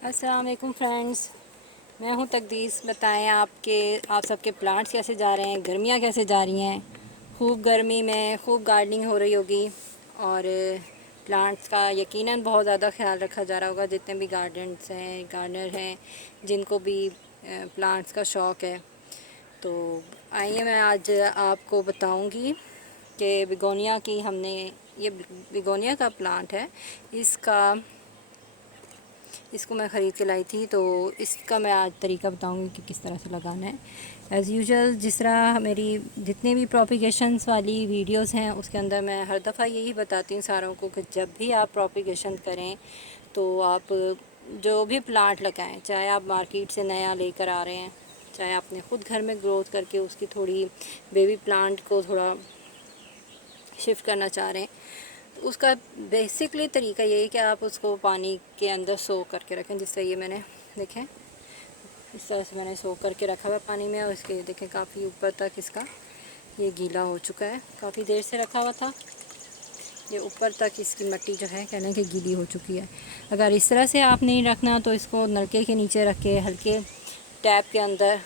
अस्सलाम वालेकुम फ्रेंड्स, मैं हूं तकदीस। बताएं आप सबके प्लांट्स कैसे जा रहे हैं, गर्मियां कैसे जा रही हैं। खूब गर्मी में खूब गार्डनिंग हो रही होगी और प्लांट्स का यकीनन बहुत ज़्यादा ख्याल रखा जा रहा होगा। जितने भी गार्डनर हैं जिनको भी प्लांट्स का शौक़ है, तो आइए मैं आज आपको बताऊंगी कि बिगोनिया की हमने ये बिगोनिया का प्लांट है। इसको मैं ख़रीद के लाई थी, तो इसका मैं आज तरीका बताऊंगी कि किस तरह से लगाना है। एज़ यूजुअल जिस तरह मेरी जितनी भी प्रोपिगेशंस वाली वीडियोस हैं उसके अंदर मैं हर दफ़ा यही बताती हूँ सारों को कि जब भी आप प्रोपिगेशन करें तो आप जो भी प्लांट लगाएं, चाहे आप मार्केट से नया लेकर आ रहे हैं, चाहे आपने ख़ुद घर में ग्रोथ करके उसकी थोड़ी बेबी प्लांट को थोड़ा शिफ्ट करना चाह रहे हैं, तो उसका बेसिकली तरीका ये है कि आप उसको पानी के अंदर सोक करके रखें। जिससे ये मैंने देखें इस तरह से मैंने सोक करके रखा हुआ पानी में, और इसके देखें काफ़ी ऊपर तक इसका ये गीला हो चुका है। काफ़ी देर से रखा हुआ था, ये ऊपर तक इसकी मिट्टी जो है कहने की गीली हो चुकी है। अगर इस तरह से आप नहीं रखना तो इसको नलके के नीचे रख के हल्के टैप के अंदर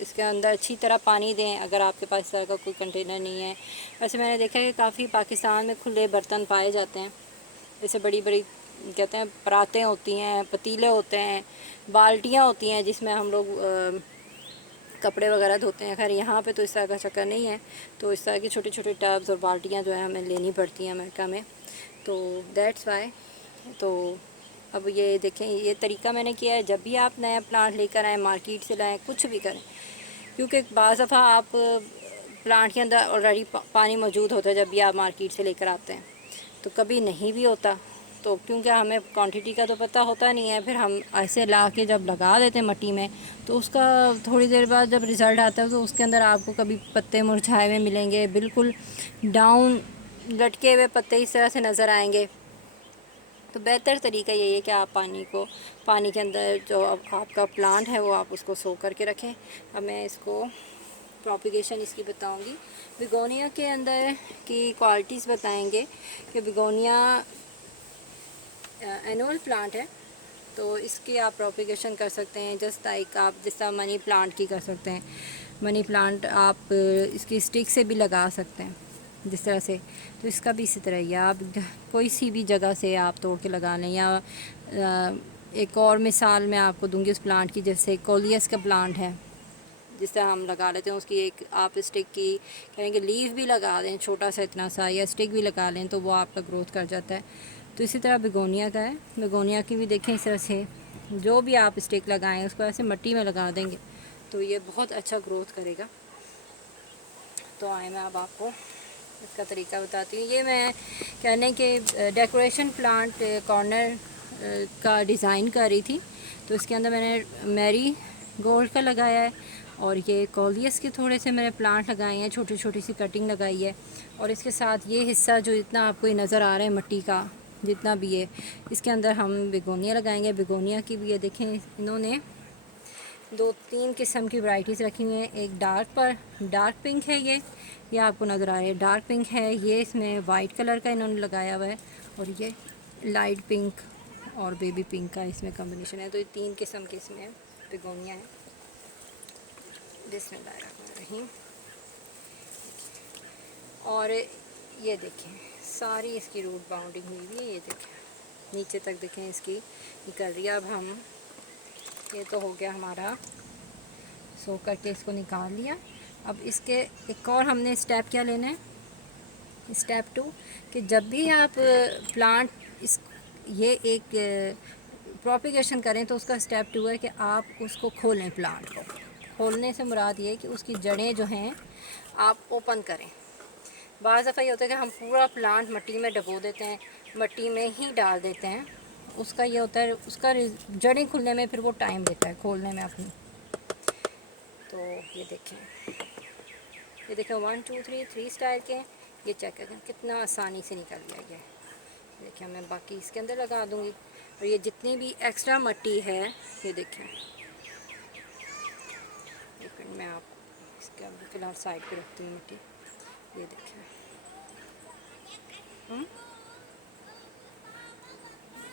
इसके अंदर अच्छी तरह पानी दें, अगर आपके पास इस तरह का कोई कंटेनर नहीं है। वैसे मैंने देखा है कि काफ़ी पाकिस्तान में खुले बर्तन पाए जाते हैं, जैसे बड़ी बड़ी कहते हैं परातें होती हैं, पतीले होते हैं, बाल्टियाँ होती हैं जिसमें हम लोग कपड़े वगैरह धोते हैं। खैर यहाँ पे तो इस तरह का चक्कर नहीं है, तो इस तरह की छोटी छोटी टब्स और बाल्टियाँ जो है हमें लेनी पड़ती हैं अमेरिका में, तो दैट्स वाई। तो अब ये देखें, ये तरीका मैंने किया है। जब भी आप नया प्लांट लेकर आएँ, मार्केट से लाएँ, कुछ भी करें, क्योंकि बाज़ दफ़ा आप प्लांट के अंदर ऑलरेडी पानी मौजूद होता है जब भी आप मार्केट से लेकर आते हैं, तो कभी नहीं भी होता। तो क्योंकि हमें क्वांटिटी का तो पता होता नहीं है, फिर हम ऐसे ला के जब लगा देते हैं मिट्टी में, तो उसका थोड़ी देर बाद जब रिज़ल्ट आता है तो उसके अंदर आपको कभी पत्ते मुरझाए हुए मिलेंगे, बिल्कुल डाउन लटके हुए पत्ते इस तरह से नज़र आएंगे। तो बेहतर तरीका यही है कि आप पानी के अंदर जो आपका प्लांट है वो आप उसको सोक करके रखें। अब मैं इसको प्रोपिगेशन इसकी बताऊंगी। बिगोनिया के अंदर की क्वालिटीज़ बताएंगे कि बिगोनिया एनुअल प्लांट है, तो इसकी आप प्रोपिगेशन कर सकते हैं जस्ट लाइक आप जिस तरह मनी प्लांट की कर सकते हैं। मनी प्लांट आप इसकी स्टिक से भी लगा सकते हैं जिस तरह से, तो इसका भी इसी तरह ही आप कोई सी भी जगह से आप तोड़ के लगा लें। या एक और मिसाल मैं आपको दूंगी उस प्लांट की, जैसे कोलियस का प्लांट है, जिस तरह हम लगा लेते हैं उसकी एक आप स्टिक की कहेंगे लीफ भी लगा दें, छोटा सा इतना सा, या स्टिक भी लगा लें तो वो आपका ग्रोथ कर जाता है। तो इसी तरह बिगोनिया का है। बिगोनिया की भी देखें इस तरह से जो भी आप स्टिक लगाएं उसको ऐसे मिट्टी में लगा देंगे तो ये बहुत अच्छा ग्रोथ करेगा। तो आए मैं अब आपको इसका तरीका बताती हूँ। ये मैं कहने के डेकोरेशन प्लांट कॉर्नर का डिज़ाइन कर रही थी, तो इसके अंदर मैंने मैरी गोल्ड का लगाया है, और ये कोलियस के थोड़े से मैंने प्लांट लगाए हैं, छोटी छोटी सी कटिंग लगाई है। और इसके साथ ये हिस्सा जो इतना आपको ये नज़र आ रहा है मिट्टी का जितना भी है, इसके अंदर हम बिगोनिया लगाएंगे। बिगोनिया की भी ये देखें, इन्होंने 2-3 किस्म की वैरायटीज़ रखी हुई हैं। एक डार्क पिंक है, ये आपको नज़र आ रहा है डार्क पिंक है। ये इसमें वाइट कलर का इन्होंने लगाया हुआ है, और ये लाइट पिंक और बेबी पिंक का इसमें कॉम्बिनेशन है। तो ये 3 किस्म की इसमें बिगोनिया है। बिस्मिल्लाहिर्रहमानिर्रहीम। और ये देखें सारी इसकी रूट बाउंडिंग हुई हुई है, ये देखें नीचे तक देखें इसकी निकल रही है। अब हम ये तो हो गया हमारा, सोक करके इसको निकाल लिया। अब इसके एक और हमने स्टेप क्या लेना है, स्टेप 2, कि जब भी आप प्लांट ये एक प्रोपिगेशन करें तो उसका स्टेप 2 है कि आप उसको खोलें। प्लांट को खोलने से मुराद ये है कि उसकी जड़ें जो हैं आप ओपन करें। बाज़ दफ़ा ये होता है कि हम पूरा प्लांट मिट्टी में डबो देते हैं, मिट्टी में ही डाल देते हैं, उसका ये होता है उसका जड़ें खुलने में फिर वो टाइम लेता है खोलने में अपनी। तो ये देखें 1 2 3 स्टाइल के, ये चेक करें कितना आसानी से निकल गया ये। देखिए मैं बाकी इसके अंदर लगा दूंगी, और ये जितनी भी एक्स्ट्रा मिट्टी है ये देखें, एक मिनट मैं आप इसके फिलहाल साइड पे रखती हूँ मिट्टी। ये देखें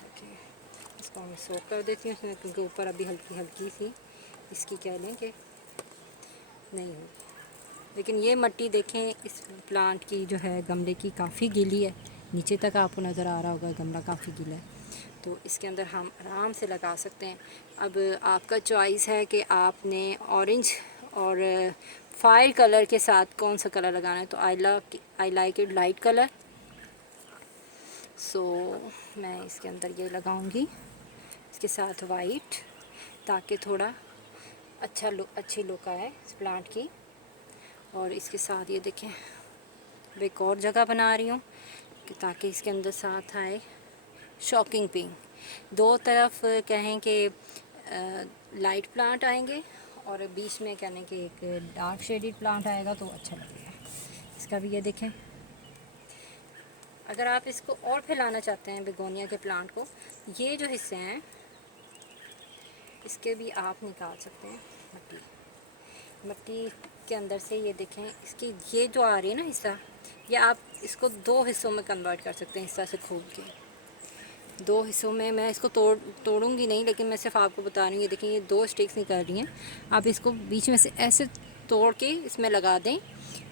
देखिए इसको मैं सोक कर देती हूँ इसमें, क्योंकि ऊपर अभी हल्की हल्की सी इसकी कह लें कि नहीं हो। लेकिन ये मिट्टी देखें इस प्लांट की जो है, गमले की, काफ़ी गीली है। नीचे तक आपको नज़र आ रहा होगा गमला काफ़ी गीला है, तो इसके अंदर हम आराम से लगा सकते हैं। अब आपका चॉइस है कि आपने ऑरेंज और फायर कलर के साथ कौन सा कलर लगाना है। तो I like it light colour, so मैं इसके अंदर ये लगाऊंगी इसके साथ वाइट, ताकि थोड़ा अच्छी लुक आए इस प्लांट की। और इसके साथ ये देखें, एक और जगह बना रही हूँ कि ताकि इसके अंदर साथ आए शॉकिंग पिंक। दो तरफ कहें कि लाइट प्लांट आएंगे और बीच में कहने कि एक डार्क शेडेड प्लांट आएगा, तो अच्छा लगेगा। इसका भी ये देखें। अगर आप इसको और फैलाना चाहते हैं बेगोनिया के प्लांट को, ये जो हिस्से हैं इसके भी आप निकाल सकते हैं मिट्टी के अंदर से। ये देखें, इसकी ये जो आ रही है ना हिस्सा, ये आप इसको दो हिस्सों में कन्वर्ट कर सकते हैं इस तरह से खोल के। दो हिस्सों में मैं इसको तोड़ूंगी नहीं, लेकिन मैं सिर्फ आपको बता रही हूँ। ये देखें, ये दो स्टिक्स निकल रही हैं। आप इसको बीच में से ऐसे तोड़ के इसमें लगा दें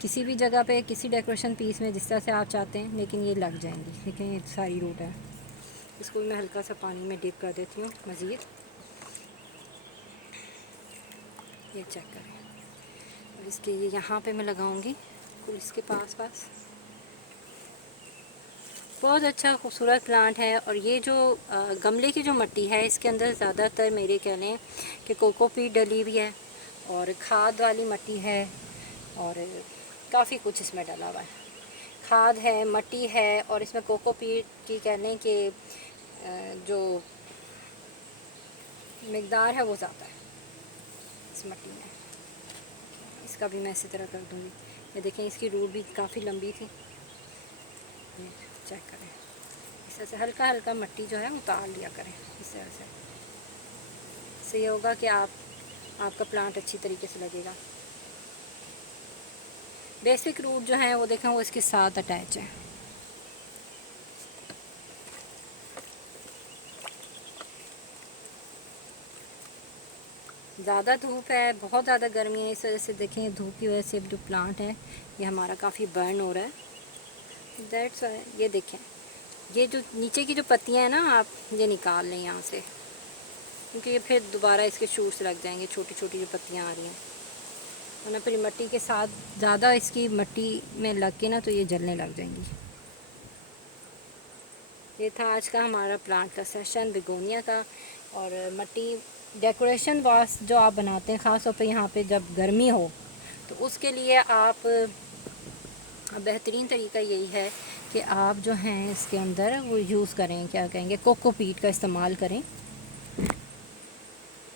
किसी भी जगह पे, किसी डेकोरेशन पीस में, जिस तरह से आप चाहते हैं, लेकिन ये लग जाएंगी। देखें, ये सारी रूट है। इसको मैं हल्का सा पानी में डिप कर देती हूँ मज़ीद। ये चेक करें। और इसके ये यहाँ पे मैं लगाऊंगी कुल इसके पास बहुत अच्छा खूबसूरत प्लांट है। और ये जो गमले की जो मिट्टी है, इसके अंदर ज़्यादातर मेरे कह लें कि कोकोपीट डली हुई है और खाद वाली मिट्टी है, और काफ़ी कुछ इसमें डला हुआ है। खाद है, मिट्टी है, और इसमें कोकोपीट की कह लें कि जो मिकदार है वो ज़्यादा है इस मिट्टी में। इसका भी मैं इसी तरह कर दूँगी। ये देखें, इसकी रूट भी काफ़ी लंबी थी। ये चेक करें, इस तरह से हल्का हल्का मिट्टी जो है उतार लिया करें इस तरह से। इससे ये होगा कि आपका प्लांट अच्छी तरीके से लगेगा। बेसिक रूट जो है वो देखें, वो इसके साथ अटैच है। ज़्यादा धूप है, बहुत ज़्यादा गर्मी है, इस वजह से देखें धूप की वजह से जो प्लांट है ये हमारा काफ़ी बर्न हो रहा है। दैट्स ये देखें, ये जो नीचे की जो पत्तियां हैं ना, आप ये निकाल लें यहाँ से, क्योंकि ये फिर दोबारा इसके शूट्स लग जाएंगे, छोटी छोटी जो पत्तियां आ रही हैं। वरना फिर मिट्टी के साथ ज़्यादा इसकी मिट्टी में लग के ना, तो ये जलने लग जाएंगी। ये था आज का हमारा प्लांट का सेशन बेगोनिया का। और मिट्टी डेकोरेशन वास जो आप बनाते हैं, ख़ास तौर पे यहाँ पे जब गर्मी हो, तो उसके लिए आप बेहतरीन तरीका यही है कि आप जो हैं इसके अंदर वो यूज़ करें, क्या कहेंगे, कोकोपीट का इस्तेमाल करें।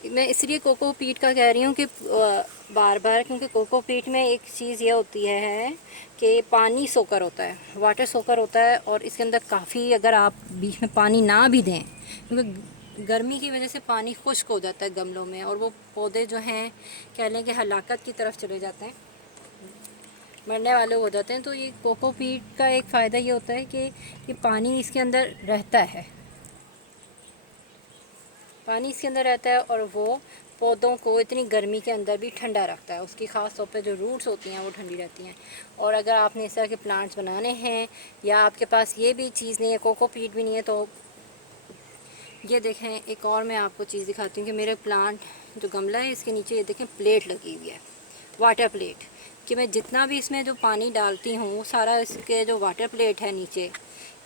मैं इसलिए कोकोपीट का कह रही हूँ कि बार बार, क्योंकि कोकोपीट में एक चीज़ ये होती है कि पानी सोकर होता है, वाटर सोकर होता है, और इसके अंदर काफ़ी, अगर आप बीच में पानी ना भी दें, क्योंकि गर्मी की वजह से पानी खुश्क हो जाता है गमलों में, और वो पौधे जो हैं कह लें कि हलाकत की तरफ चले जाते हैं, मरने वाले हो जाते हैं। तो ये कोकोपीट का एक फ़ायदा ये होता है कि पानी इसके अंदर रहता है, पानी इसके अंदर रहता है, और वो पौधों को इतनी गर्मी के अंदर भी ठंडा रखता है। उसकी ख़ास तौर पे जो रूट्स होती हैं वो ठंडी रहती हैं। और अगर आपने इस तरह के प्लांट्स बनाने हैं, या आपके पास ये भी चीज़ नहीं है, कोकोपीट भी नहीं है, तो ये देखें, एक और मैं आपको चीज़ दिखाती हूँ कि मेरे प्लांट जो गमला है, इसके नीचे ये देखें प्लेट लगी हुई है, वाटर प्लेट, कि मैं जितना भी इसमें जो पानी डालती हूँ वो सारा इसके जो वाटर प्लेट है नीचे,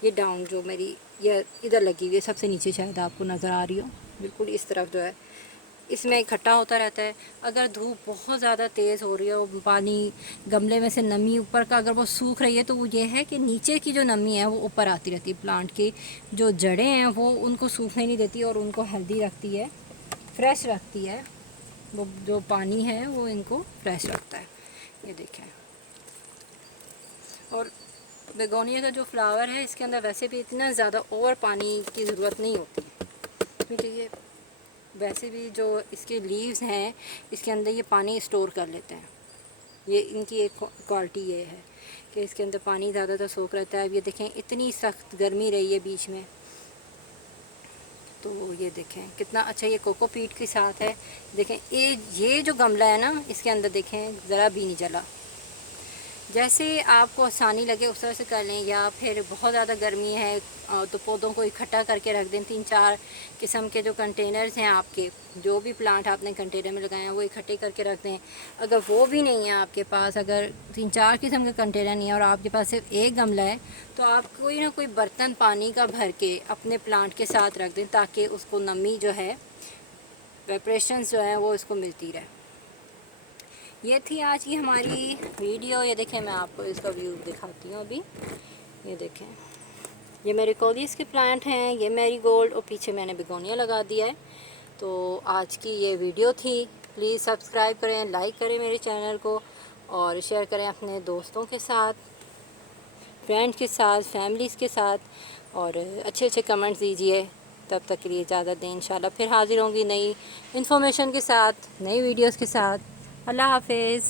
ये डाउन जो मेरी ये इधर लगी हुई है, सबसे नीचे, शायद आपको नज़र आ रही हो, बिल्कुल इस तरफ जो है, इसमें इकट्ठा होता रहता है। अगर धूप बहुत ज़्यादा तेज़ हो रही है और पानी गमले में से नमी ऊपर का अगर वो सूख रही है, तो वो ये है कि नीचे की जो नमी है वो ऊपर आती रहती है। प्लांट की जो जड़ें हैं वो उनको सूखने नहीं देती और उनको हेल्दी रखती है, फ्रेश रखती है। वो जो पानी है वो इनको फ्रेश रखता है। ये देखें, और बेगोनिया का जो फ्लावर है, इसके अंदर वैसे भी इतना ज़्यादा ओवर पानी की ज़रूरत नहीं होती, क्योंकि ये वैसे भी जो इसके लीव्स हैं, इसके अंदर ये पानी स्टोर कर लेते हैं। ये इनकी एक क्वालिटी ये है कि इसके अंदर पानी ज़्यादातर सोख रहता है। अब ये देखें, इतनी सख्त गर्मी रही है बीच में, तो ये देखें कितना अच्छा ये कोकोपीट के साथ है। देखें ये जो गमला है ना, इसके अंदर देखें ज़रा भी नहीं जला। जैसे आपको आसानी लगे उस तरह से कर लें, या फिर बहुत ज़्यादा गर्मी है तो पौधों को इकट्ठा करके रख दें। 3-4 किस्म के जो कंटेनर्स हैं आपके, जो भी प्लांट आपने कंटेनर में लगाए हैं वो इकट्ठे करके रख दें। अगर वो भी नहीं है आपके पास, अगर 3-4 किस्म के कंटेनर नहीं है और आपके पास सिर्फ एक गमला है, तो आप कोई ना कोई बर्तन पानी का भर के अपने प्लांट के साथ रख दें, ताकि उसको नमी जो है, वेपरेशंस जो है वो इसको मिलती रहे। ये थी आज की हमारी वीडियो। ये देखें, मैं आपको इसका व्यू दिखाती हूँ अभी। ये देखें, ये मेरे कोलियस के प्लांट हैं, ये मैरीगोल्ड, और पीछे मैंने बिगोनिया लगा दिया है। तो आज की ये वीडियो थी। प्लीज़ सब्सक्राइब करें, लाइक करें मेरे चैनल को, और शेयर करें अपने दोस्तों के साथ, फ्रेंड्स के साथ, फैमिलीज़ के साथ, और अच्छे अच्छे कमेंट्स दीजिए। तब तक के लिए इजाज़त दें। इंशाल्लाह फिर हाज़िर होंगी नई इन्फॉर्मेशन के साथ, नई वीडियोज़ के साथ। अल्लाह हाफिज़।